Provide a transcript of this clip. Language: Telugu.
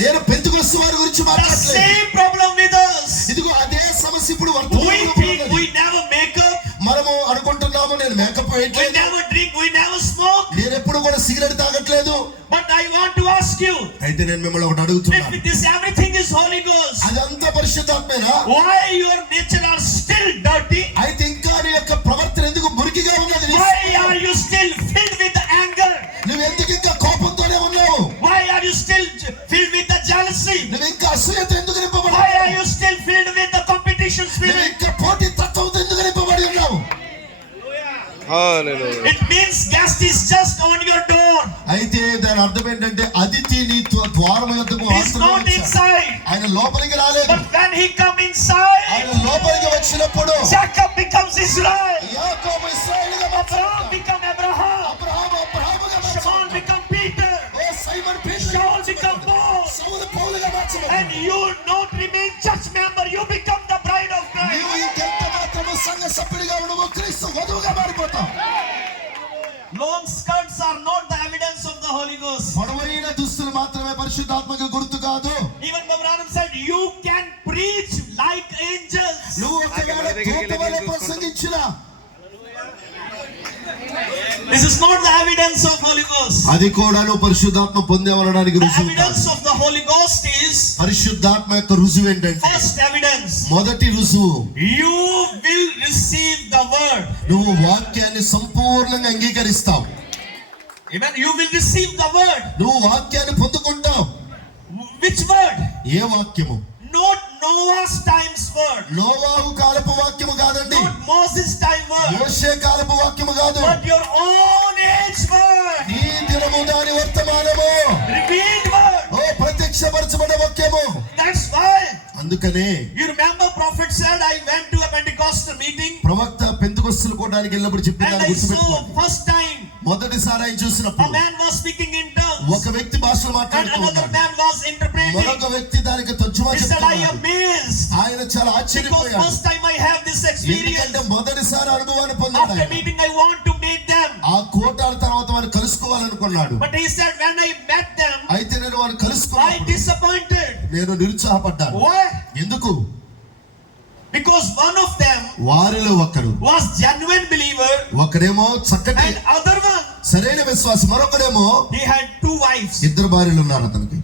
నేను పెంతెకొస్తు వారి గురించి The మాట్లాడట్లేదు. same problem with us. ఇదిగో అదే సమస్య ఇప్పుడు We వర్తమానంలో think ఉన్నది. we never make up. మనము అనుకుంటున్నాము నేను మేకప్ We వేయట్లేదు, never drink. We never smoke. నేను ఎప్పుడు కూడా cigarette తాగట్లేదు. But I want to ask you, అయితే నేను మిమ్మల్ని ఒకటి అడుగుతున్నాను, if this everything is Holy Ghost, అదంతా పరిశుద్ధాత్మేనా? why your nature are still dirty? అయితే ఇంకా నీ యొక్క ప్రవర్తన ఎందుకు మురికిగా ఉన్నది? Why are you still filled with the anger? నువ్వు ఎందుకు ఇంకా కోపంతోనే ఉన్నావు? Why are you still filled with the jealousy? నువ్వు ఇంకా అసూయతో ఎందుకు Why నింపబడ్డావు? are you still filled with the competition నువ్వు spirit? ఇంకా పోటీ తత్వంతో ఎందుకు నింపబడి ఉన్నావు? It means guest is just on your door. అయితే దాని అర్థం ఏంటంటే అతిథి నీ ద్వారం యొద్దకు He's not inside. ఆయన లోపలికి రాలేదు. But when he come inside, ఆయన లోపలికి వచ్చినప్పుడు Jacob becomes Israel. యాకోబు ఇశ్రాయేలుగా Abraham మార్చబడ్డాడు. become Abraham. అబ్రహాముగా Shimon మార్చబడ్డాడు. become Peter. ఓ Simon Peter, Saul become Paul. Saul పౌలుగా మార్చబడ్డాడు. And you not remain church member. You become the bride of నీవు Christ. ఇంకెంత మాత్రము సంఘ సభ్యుడిగా ఉండవు, క్రీస్తు వధువుగా మారిపోతావు. Long skirts are not the evidence of the Holy Ghost. పొడవైన దుస్తులు మాత్రమే పరిశుద్ధాత్మకు గుర్తు కాదు. Even Abraham said, you can preach like angels. నువ్వు ఒకవేళ దూత వలె ప్రసంగించినా This is not the evidence of Holy Ghost. అది కూడా నువ్వు పరిశుద్ధాత్మ పొందేవనడానికి The రుజువు కాదు. evidence of the Holy Ghost is, పరిశుద్ధాత్మ యొక్క రుజువు ఏంటంటే, first evidence, మొదటి రుజువు you will receive the word. నువ్వు వాక్యాన్ని సంపూర్ణంగా అంగీకరిస్తావు. Amen. You will receive the word. నువ్వు వాక్యాన్ని పొందుకుంటావు. Which word? ఏ వాక్యము? Not Noah's time's word. నోవాహు కాలపు వాక్యము కాదండి, Not Moses' time word. మోషే కాలపు వాక్యము కాదు, But your own age word. ఈ దినము దాని వర్తమానము, Revealed word. ఓ ప్రత్యక్షపరచబడిన వాక్యము. That's why. అందుకనే You remember prophet said, I went to a Pentecostal meeting ప్రవక్త పెంతెకొస్తు కూడానికి వెళ్ళినప్పుడు and చెప్పిందని I saw గుర్తుపెట్టుకోండి. first time మొదటిసారి ఆయన a చూసినప్పుడు man was speaking in tongues ఒక వ్యక్తి భాషలు and మాట్లాడుతూ another ఉన్నాడు. man was interpreting. మరొక వ్యక్తి దానికి తర్జుమా He said, I చెప్తున్నాడు. amazed ఆయన చాలా because ఆశ్చర్యపోయాడు. first time I have this experience. ఎందుకంటే మొదటిసారి అనుభవాన్ని పొందాడు After ఆయన. meeting I want to meet them. ఆ కోటాల తర్వాత వారిని కలుసుకోవాలనుకున్నాడు. But he said, when I met them, అయితే నేను వారిని I కలుసుకున్నప్పుడు disappointed. నేను నిరుత్సాహపడ్డాను. Why? ఎందుకు? Because one of them వారిలో ఒకడు, was genuine believer ఒకడేమో చక్కటి and other one, సరైన విశ్వాసి, మరొకడేమో he had two wives. ఇద్దరు భార్యలు ఉన్నారు అతనికి.